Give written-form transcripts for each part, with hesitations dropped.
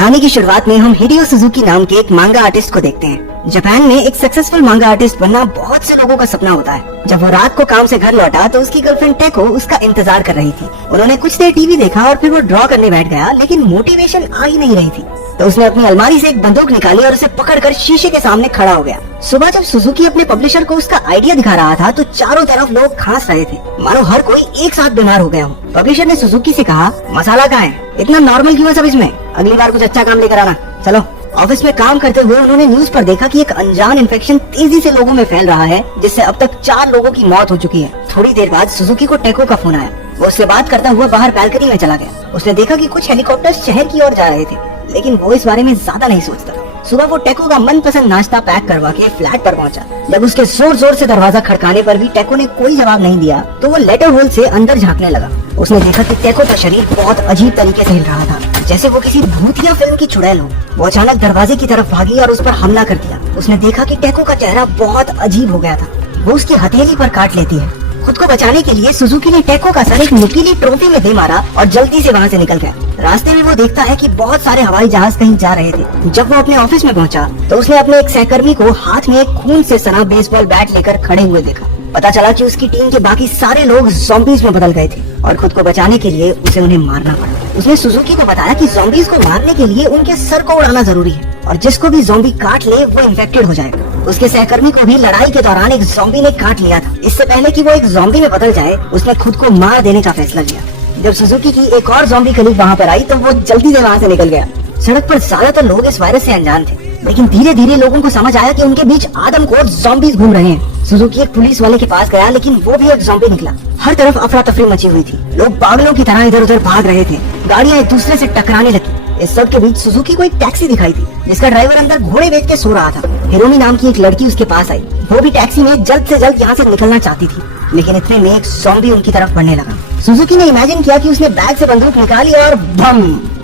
कहानी की शुरुआत में हम हिडेयो सुजुकी नाम के एक मांगा आर्टिस्ट को देखते हैं। जापान में एक सक्सेसफुल मांगा आर्टिस्ट बनना बहुत से लोगों का सपना होता है। जब वो रात को काम से घर लौटा तो उसकी गर्लफ्रेंड टेको उसका इंतजार कर रही थी। उन्होंने कुछ देर टीवी देखा और फिर वो ड्रॉ करने बैठ गया, लेकिन मोटिवेशन आ ही नहीं रही थी। तो उसने अपनी अलमारी से एक बंदूक निकाली और उसे पकड़कर शीशे के सामने खड़ा हो गया। सुबह जब सुजुकी अपने पब्लिशर को उसका आइडिया दिखा रहा था तो चारों तरफ लोग खांस रहे थे, मानो हर कोई एक साथ बीमार हो गया हो। पब्लिशर ने सुजुकी से कहा, मसाला कहाँ है? इतना नॉर्मल क्यों है सब इसमें? अगली बार कुछ अच्छा काम लेकर आना। चलो। ऑफिस में काम करते हुए उन्होंने न्यूज पर देखा कि एक अनजान इन्फेक्शन तेजी से लोगों में फैल रहा है, जिससे अब तक 4 लोगों की मौत हो चुकी है। थोड़ी देर बाद सुजुकी को टेको का फोन आया। वो उससे बात करता हुआ बाहर बैल्कनी में चला गया। उसने देखा कि कुछ हेलीकॉप्टर शहर की ओर जा रहे थे, लेकिन वो इस बारे में ज्यादा नहीं सोचता। सुबह वो टेको का मनपसंद नाश्ता पैक करवा के फ्लैट पर पहुंचा। जब उसके जोर जोर से दरवाजा खड़काने पर भी टेको ने कोई जवाब नहीं दिया तो वो लेटर होल से अंदर झांकने लगा। उसने देखा कि टेको का शरीर बहुत अजीब तरीके से हिल रहा था, जैसे वो किसी भूतिया फिल्म की चुड़ैल हो। वो अचानक दरवाजे की तरफ भागी और उस पर हमला कर दिया। उसने देखा कि टेको का चेहरा बहुत अजीब हो गया था। वो उसकी हथेली पर काट लेती है। खुद को बचाने के लिए सुजुकी ने टेको का सर एक नुकीली ट्रॉफी में दे मारा और जल्दी से वहाँ से निकल गया। रास्ते में वो देखता है कि बहुत सारे हवाई जहाज कहीं जा रहे थे। जब वो अपने ऑफिस में पहुंचा तो उसने अपने एक सहकर्मी को हाथ में एक खून से सना बेसबॉल बैट लेकर खड़े हुए देखा। पता चला कि उसकी टीम के बाकी सारे लोग ज़ॉम्बीज में बदल गए थे और खुद को बचाने के लिए उसे उन्हें मारना पड़ा। उसने सुजुकी को बताया कि ज़ॉम्बीज को मारने के लिए उनके सर को उड़ाना जरूरी है और जिसको भी ज़ॉम्बी काट ले वो इन्फेक्टेड हो जाएगा। उसके सहकर्मी को भी लड़ाई के दौरान एक ज़ॉम्बी ने काट लिया था। इससे पहले कि वो एक ज़ॉम्बी में बदल जाए, उसने खुद को मार देने का फैसला लिया। जब सुजुकी की एक और ज़ॉम्बी कलीग वहाँ पर आई तो वो जल्दी से वहाँ से निकल गया। सड़क पर ज्यादातर लोग इस वायरस से अनजान थे, लेकिन धीरे धीरे लोगों को समझ आया कि उनके बीच आदमखोर ज़ॉम्बीज घूम रहे हैं। सुजुकी एक पुलिस वाले के पास गया, लेकिन वो भी एक ज़ॉम्बी निकला। हर तरफ अफरा तफरी मची हुई थी। लोग पागलों की तरह इधर उधर भाग रहे थे। गाड़ियाँ एक दूसरे से टकराने लगी। इस सब के बीच सुजुकी को एक टैक्सी दिखाई थी, जिसका ड्राइवर अंदर घोड़े बेच के सो रहा था। हिरोमी नाम की एक लड़की उसके पास आई। वो भी टैक्सी में जल्द से जल्द यहाँ से निकलना चाहती थी, लेकिन इतने में एक ज़ॉम्बी उनकी तरफ बढ़ने लगा। सुजुकी ने इमेजिन किया कि उसने बैग से बंदूक निकाली और बम,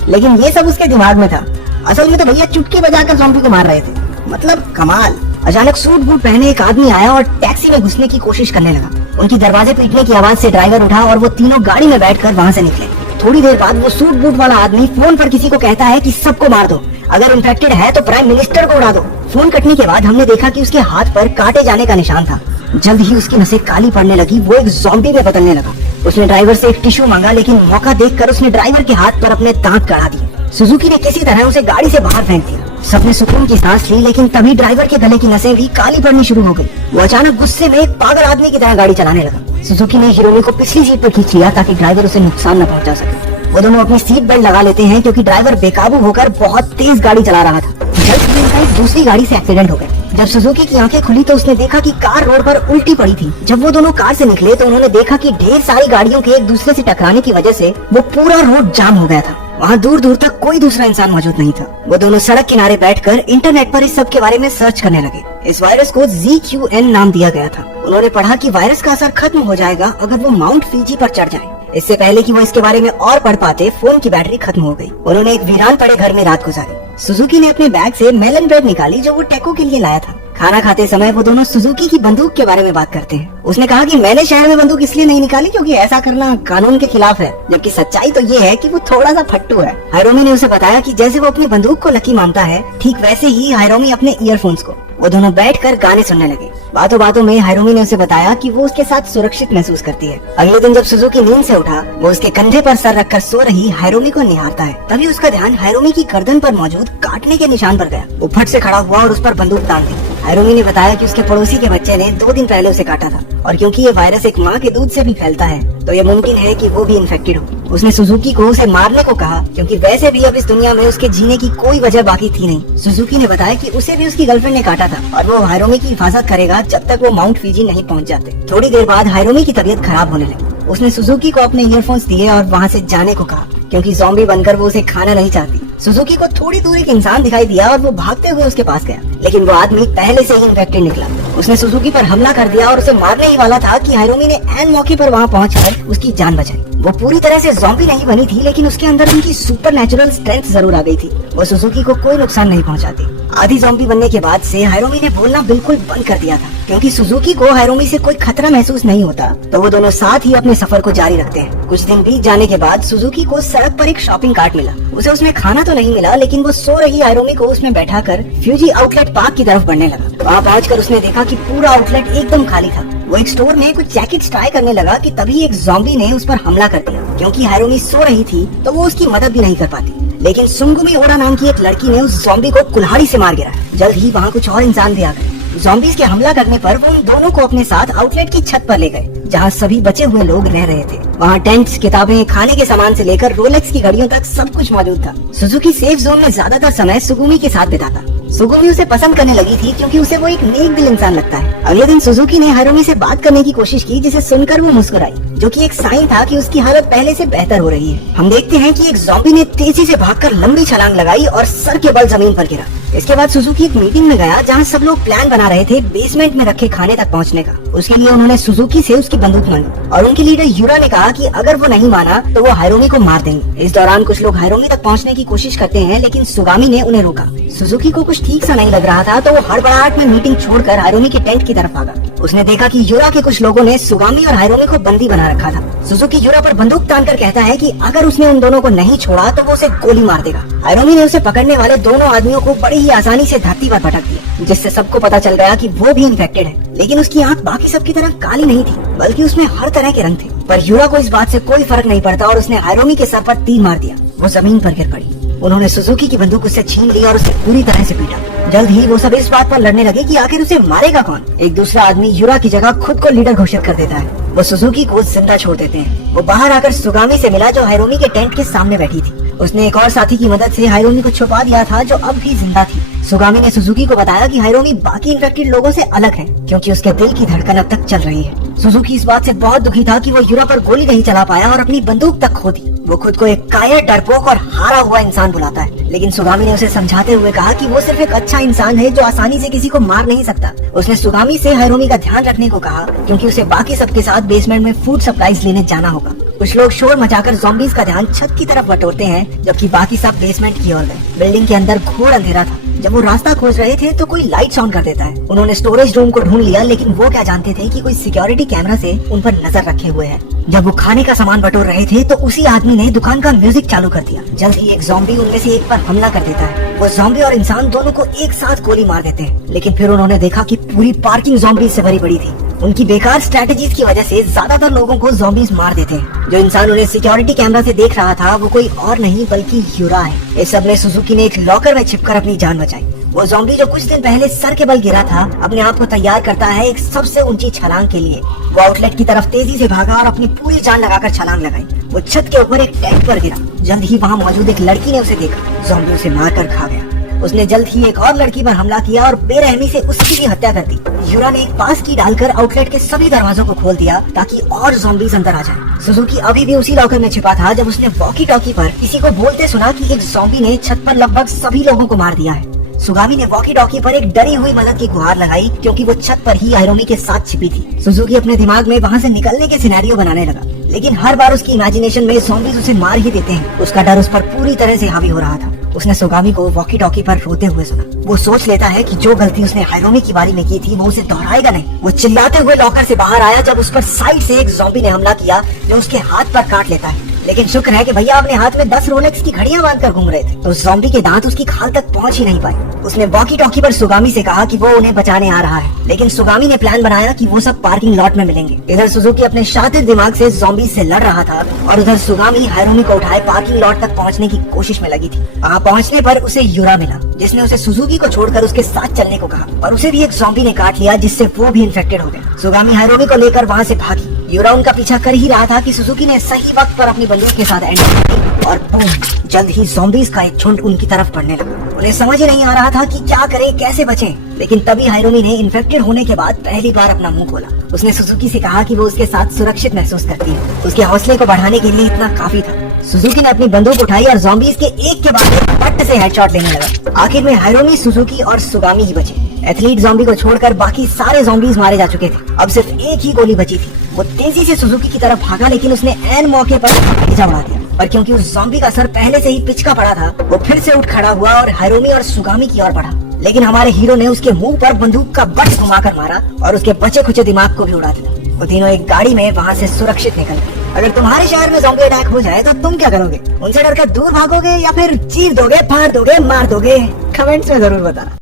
लेकिन ये सब उसके दिमाग में था। असल में तो भैया चुटकी बजाकर ज़ॉम्बी को मार रहे थे। मतलब कमाल। अचानक सूट बूट पहने एक आदमी आया और टैक्सी में घुसने की कोशिश करने लगा। उनकी दरवाजे पीटने की आवाज से ड्राइवर उठा और वो तीनों गाड़ी में बैठकर वहाँ से निकले। थोड़ी देर बाद वो सूट बूट वाला आदमी फोन पर किसी को कहता है कि सबको मार दो, अगर इन्फेक्टेड है तो प्राइम मिनिस्टर को उड़ा दो। फोन कटने के बाद हमने देखा कि उसके हाथ पर काटे जाने का निशान था। जल्द ही उसकी नसें काली पड़ने लगी। वो एक ज़ॉम्बी में बदलने लगा। उसने ड्राइवर से एक टिश्यू मांगा, लेकिन मौका देखकर उसने ड्राइवर के हाथ पर अपने दांत गड़ा दिए। सुजुकी ने किसी तरह उसे गाड़ी से बाहर फेंक दिया। सबने सुकून की सांस ली, लेकिन तभी ड्राइवर के गले की नसें भी काली पड़नी शुरू हो गई। वो अचानक गुस्से में एक पागल आदमी की तरह गाड़ी चलाने लगा। सुजुकी ने हिरोमी को पिछली सीट पर खींच लिया ताकि ड्राइवर उसे नुकसान न पहुंचा सके। वो दोनों अपनी सीट बेल्ट लगा लेते हैं क्योंकि ड्राइवर बेकाबू होकर बहुत तेज गाड़ी चला रहा था। जल्द ही उनका एक दूसरी गाड़ी से एक्सीडेंट हो गया। जब सुजुकी की आंखें खुली तो उसने देखा कि कार रोड पर उल्टी पड़ी थी। जब वो दोनों कार से निकले तो उन्होंने देखा कि ढेर सारी गाड़ियों के एक दूसरे से टकराने की वजह से वो पूरा रोड जाम हो गया था। वहाँ दूर दूर तक कोई दूसरा इंसान मौजूद नहीं था। वो दोनों सड़क किनारे बैठकर इंटरनेट पर इस सब के बारे में सर्च करने लगे। इस वायरस को ZQN नाम दिया गया था। उन्होंने पढ़ा कि वायरस का असर खत्म हो जाएगा अगर वो माउंट फीजी पर चढ़ जाए। इससे पहले कि वो इसके बारे में और पढ़ पाते, फोन की बैटरी खत्म हो गई। उन्होंने एक वीरान पड़े घर में रात गुजारी। सुजुकी ने अपने बैग से मेलन ब्रेड निकाली जो वो टेको के लिए लाया था। खाना खाते समय वो दोनों सुजुकी की बंदूक के बारे में बात करते हैं। उसने कहा कि मैंने शहर में बंदूक इसलिए नहीं निकाली क्योंकि ऐसा करना कानून के खिलाफ है, जबकि सच्चाई तो ये है कि वो थोड़ा सा फट्टू है। हायरोमी ने उसे बताया कि जैसे वो अपनी बंदूक को लकी मानता है, ठीक वैसे ही हायरोमी अपने ईयरफोन्स को। वो दोनों बैठकर गाने सुनने लगे। बातों बातों में हायरोमी ने उसे बताया कि वो उसके साथ सुरक्षित महसूस करती है। अगले दिन जब सुजुकी नींद से उठा, वो उसके कंधे पर सर रखकर सो रही हायरोमी को निहारता है। तभी उसका ध्यान हायरोमी की गर्दन पर मौजूद काटने के निशान पर गया। वो फट से खड़ा हुआ और उस पर बंदूक तान दी। हायरोमी ने बताया कि उसके पड़ोसी के बच्चे ने 2 दिन पहले उसे काटा था और क्योंकि ये वायरस एक माँ के दूध से भी फैलता है तो ये मुमकिन है कि वो भी इन्फेक्टेड हो। उसने सुजुकी को उसे मारने को कहा क्योंकि वैसे भी अब इस दुनिया में उसके जीने की कोई वजह बाकी थी नहीं। सुजुकी ने बताया कि उसे भी उसकी गर्लफ्रेंड ने काटा था और वो हायरोमी की हिफाजत करेगा जब तक वो माउंट फीजी नहीं पहुंच जाते। थोड़ी देर बाद हायरोमी की तबीयत खराब होने लगी। उसने सुजुकी को अपने ईयरफोन्स दिए और वहाँ से जाने को कहा क्योंकि ज़ॉम्बी बनकर वो उसे खाना नहीं चाहती। सुजुकी को थोड़ी दूर एक इंसान दिखाई दिया और वो भागते हुए उसके पास गया, लेकिन वो आदमी पहले से ही इन्फेक्टेड निकला। उसने सुजुकी पर हमला कर दिया और उसे मारने ही वाला था कि हायरोमी ने ऐन मौके पर वहाँ पहुंचकर उसकी जान बचाई। वो पूरी तरह से ज़ॉम्बी नहीं बनी थी, लेकिन उसके अंदर उनकी सुपर नेचुरल स्ट्रेंथ जरूर आ गई थी। वो सुजुकी को कोई नुकसान नहीं पहुंचाती। आधी ज़ॉम्बी बनने के बाद से हायरोमी ने बोलना बिल्कुल बंद कर दिया था, क्योंकि सुजुकी को हायरोमी से कोई खतरा महसूस नहीं होता, तो वो दोनों साथ ही अपने सफर को जारी रखते हैं। कुछ दिन बीत जाने के बाद सुजुकी को सड़क पर एक शॉपिंग कार्ट मिला। उसे उसमें खाना तो नहीं मिला, लेकिन वो सो रही हायरोमी को उसमें बैठाकर फ्यूजी आउटलेट पार्क की तरफ बढ़ने लगा। वहाँ पहुंचकर उसने देखा कि पूरा आउटलेट एकदम खाली था। वो एक स्टोर में कुछ जैकेट्स ट्राई करने लगा कि तभी एक ज़ॉम्बी ने उस पर हमला कर दिया। क्योंकि हायरोमी सो रही थी तो वो उसकी मदद भी नहीं कर पाती, लेकिन सुंगुमी ओडा नाम की एक लड़की ने उस ज़ॉम्बी को कुल्हाड़ी से मार गिराया। जल्द ही वहाँ कुछ और इंसान भी आ गए। ज़ॉम्बीज के हमला करने पर वो उन दोनों को अपने साथ आउटलेट की छत पर ले गए, जहाँ सभी बचे हुए लोग रह रहे थे। वहाँ टेंट्स, किताबें, खाने के सामान से लेकर रोलेक्स की घड़ियों तक सब कुछ मौजूद था। सुजुकी सेफ जोन में ज्यादातर समय सुगुमी के साथ बिताता। सुगुमी उसे पसंद करने लगी थी क्योंकि उसे वो एक नेक दिल इंसान लगता है। अगले दिन सुजुकी ने हायरोमी से बात करने की कोशिश की, जिसे सुनकर वो मुस्कुराई, जो कि एक साइन था कि उसकी हालत पहले से बेहतर हो रही है। हम देखते हैं कि एक ज़ॉम्बी ने तेजी से भागकर लंबी छलांग लगाई और सर के बल जमीन पर गिरा। इसके बाद सुजुकी एक मीटिंग में गया, जहाँ सब लोग प्लान बना रहे थे बेसमेंट में रखे खाने तक पहुँचने का। उसके लिए उन्होंने सुजुकी से उसकी बंदूक मांगी और उनके लीडर यूरा ने कहा कि अगर वो नहीं माना तो वो हायरोमी को मार देंगे। इस दौरान कुछ लोग हायरोमी तक पहुँचने की कोशिश करते हैं, लेकिन सुगामी ने उन्हें रोका। सुजुकी को कुछ ठीक सा नहीं लग रहा था, तो वो हड़बड़ाहट में मीटिंग छोड़कर हायरोमी के टेंट की तरफ भागा। उसने देखा कि यूरा के कुछ लोगों ने सुगामी और हायरोमी को बंदी बना रखा था। सुजुकी यूरा पर बंदूक तानकर कहता है कि अगर उसने उन दोनों को नहीं छोड़ा तो वो उसे गोली मार देगा। हायरोमी ने उसे पकड़ने वाले दोनों आदमियों को बड़ी ही आसानी से धरती पर पटक दिया, जिससे सबको पता चल गया कि वो भी इन्फेक्टेड है। लेकिन उसकी आंख बाकी सबकी तरह काली नहीं थी, बल्कि उसमें हर तरह के रंग थे। पर यूरा को इस बात से कोई फर्क नहीं पड़ता और उसने हायरोमी के सर पर तीर मार दिया। वो जमीन पर गिर पड़ी। उन्होंने सुजुकी की बंदूक उससे छीन ली और उसे पूरी तरह से पीटा। जल्द ही वो सब इस बात पर लड़ने लगे कि आखिर उसे मारेगा कौन। एक दूसरा आदमी यूरा की जगह खुद को लीडर घोषित कर देता है। वो सुजुकी को जिंदा छोड़ देते हैं। वो बाहर आकर सुगामी से मिला, जो हायरोमी के टेंट के सामने बैठी थी। उसने एक और साथी की मदद से हायरोमी को छुपा दिया था, जो अब भी जिंदा थी। सुगामी ने सुजुकी को बताया कि हायरोमी बाकी इन्फेक्टेड लोगों से अलग है, क्योंकि उसके दिल की धड़कन अब तक चल रही है। सुजुकी इस बात से बहुत दुखी था कि वो यूरा पर गोली नहीं चला पाया और अपनी बंदूक तक खो दी। वो खुद को एक कायर, डरपोक और हारा हुआ इंसान बुलाता है, लेकिन सुगामी ने उसे समझाते हुए कहा कि वो सिर्फ एक अच्छा इंसान है जो आसानी से किसी को मार नहीं सकता। उसने सुगामी से हायरोमी का ध्यान रखने को कहा, क्योंकि उसे बाकी सबके साथ बेसमेंट में फूड सप्लाईज लेने जाना होगा। कुछ लोग शोर मचाकर ज़ॉम्बीज का ध्यान छत की तरफ बटोरते हैं, जबकि बाकी सब बेसमेंट की ओर गए। बिल्डिंग के अंदर घोर अंधेरा था। जब वो रास्ता खोज रहे थे तो कोई लाइट्स ऑन कर देता है। उन्होंने स्टोरेज रूम को ढूंढ लिया, लेकिन वो क्या जानते थे कि कोई सिक्योरिटी कैमरा से उन पर नजर रखे हुए है। जब वो खाने का सामान बटोर रहे थे तो उसी आदमी ने दुकान का म्यूजिक चालू कर दिया। जल्द ही एक ज़ॉम्बी उनमें से एक पर हमला कर देता है। वो ज़ॉम्बी और इंसान दोनों को एक साथ गोली मार देते हैं, लेकिन फिर उन्होंने देखा कि पूरी पार्किंग ज़ॉम्बी से भरी पड़ी थी। उनकी बेकार स्ट्रेटेजीज की वजह से ज्यादातर लोगों को ज़ॉम्बीज मार देते हैं। जो इंसान उन्हें सिक्योरिटी कैमरा से देख रहा था वो कोई और नहीं बल्कि यूरा है। इस सब में सुजुकी ने एक लॉकर में छिपकर अपनी जान बचाई। वो ज़ॉम्बी जो कुछ दिन पहले सर के बल गिरा था, अपने आप को तैयार करता है एक सबसे ऊंची छलांग के लिए। वो आउटलेट की तरफ तेजी से भागा और अपनी पूरी जान लगाकर छलांग लगाई। वो छत के ऊपर एक टैंक पर गिरा। जल्द ही वहाँ मौजूद एक लड़की ने उसे देखा। ज़ॉम्बी उसे मारकर खा गया। उसने जल्द ही एक और लड़की पर हमला किया और बेरहमी से उसकी भी हत्या कर दी। यूरा ने एक पास की डालकर आउटलेट के सभी दरवाजों को खोल दिया ताकि और ज़ॉम्बीज अंदर आ जाएं। सुजुकी अभी भी उसी लॉकर में छिपा था जब उसने वॉकी टॉकी पर किसी को बोलते सुना कि एक ज़ॉम्बी ने छत पर लगभग सभी लोगों को मार दिया है। सुगामी ने वॉकी टॉकी पर एक डरी हुई मदद की गुहार लगाई, क्योंकि वो छत पर ही हायरोमी के साथ छिपी थी। सुजुकी अपने दिमाग में वहाँ से निकलने के सिनेरियो बनाने लगा, लेकिन हर बार उसकी इमेजिनेशन में ज़ॉम्बीज उसे मार ही देते हैं। उसका डर उस पर पूरी तरह से हावी हो रहा था। उसने सुगामी को वॉकी टॉकी पर रोते हुए सुना। वो सोच लेता है कि जो गलती उसने हायरोमी की बारी में की थी वो उसे दोहराएगा नहीं। वो चिल्लाते हुए लॉकर से बाहर आया जब उस पर साइड से एक ज़ॉम्बी ने हमला किया, जो उसके हाथ पर काट लेता है। लेकिन शुक्र है कि भैया अपने हाथ में 10 रोलेक्स की घड़ियां बांधकर घूम रहे थे, तो ज़ॉम्बी के दांत उसकी खाल तक पहुंच ही नहीं पाए। उसने वॉकी टॉकी पर सुगामी से कहा कि वो उन्हें बचाने आ रहा है, लेकिन सुगामी ने प्लान बनाया कि वो सब पार्किंग लॉट में मिलेंगे। इधर सुजुकी अपने शातिर दिमाग से ज़ॉम्बी से लड़ रहा था और उधर सुगामी हायरोमी को उठाए पार्किंग लॉट तक पहुंचने की कोशिश में लगी थी। वहाँ पहुंचने पर उसे यूरा मिला, जिसने उसे सुजुकी को छोड़कर उसके साथ चलने को कहा, और उसे भी एक ज़ॉम्बी ने काट लिया, जिससे वो भी इन्फेक्टेड हो गया। सुगामी हायरोमी को लेकर वहाँ से भागी। यूरा उनका पीछा कर ही रहा था कि सुजुकी ने सही वक्त पर अपनी बंदूक के साथ एंट्री की और बूम, जल्द ही ज़ॉम्बीज का एक झुंड उनकी तरफ बढ़ने लगा। उन्हें समझ ही नहीं आ रहा था कि क्या करें, कैसे बचें। लेकिन तभी हायरोमी ने इन्फेक्टेड होने के बाद पहली बार अपना मुंह खोला। उसने सुजुकी से कहा कि वो उसके साथ सुरक्षित महसूस करती है। उसके हौसले को बढ़ाने के लिए इतना काफी था। सुजुकी ने अपनी बंदूक उठाई और ज़ॉम्बीज के एक के बाद एक पट से हेडशॉट लेने लगा। आखिर में हायरोमी, सुजुकी और सुगामी ही बचे। एथलीट ज़ॉम्बी को छोड़कर बाकी सारे ज़ॉम्बीज मारे जा चुके थे। अब सिर्फ एक ही गोली बची थी। वो तेजी से सुजुकी की तरफ भागा, लेकिन उसने ऐन मौके पर भेजा उड़ा दिया। और क्योंकि उस ज़ॉम्बी का सर पहले से ही पिचका पड़ा था, वो फिर से उठ खड़ा हुआ और हायरोमी और सुगामी की ओर बढ़ा। लेकिन हमारे हीरो ने उसके मुंह पर बंदूक का बट घुमाकर मारा और उसके बचे खुचे दिमाग को भी उड़ा दिया। वो तीनों एक गाड़ी में वहाँ से सुरक्षित निकल गए। अगर तुम्हारे शहर में ज़ॉम्बी अटैक हो जाए तो तुम क्या करोगे? उनसे डरकर दूर भागोगे या फिर चीर दोगे, फाड़ दोगे, मार दोगे? कमेंट्स में जरूर बताना।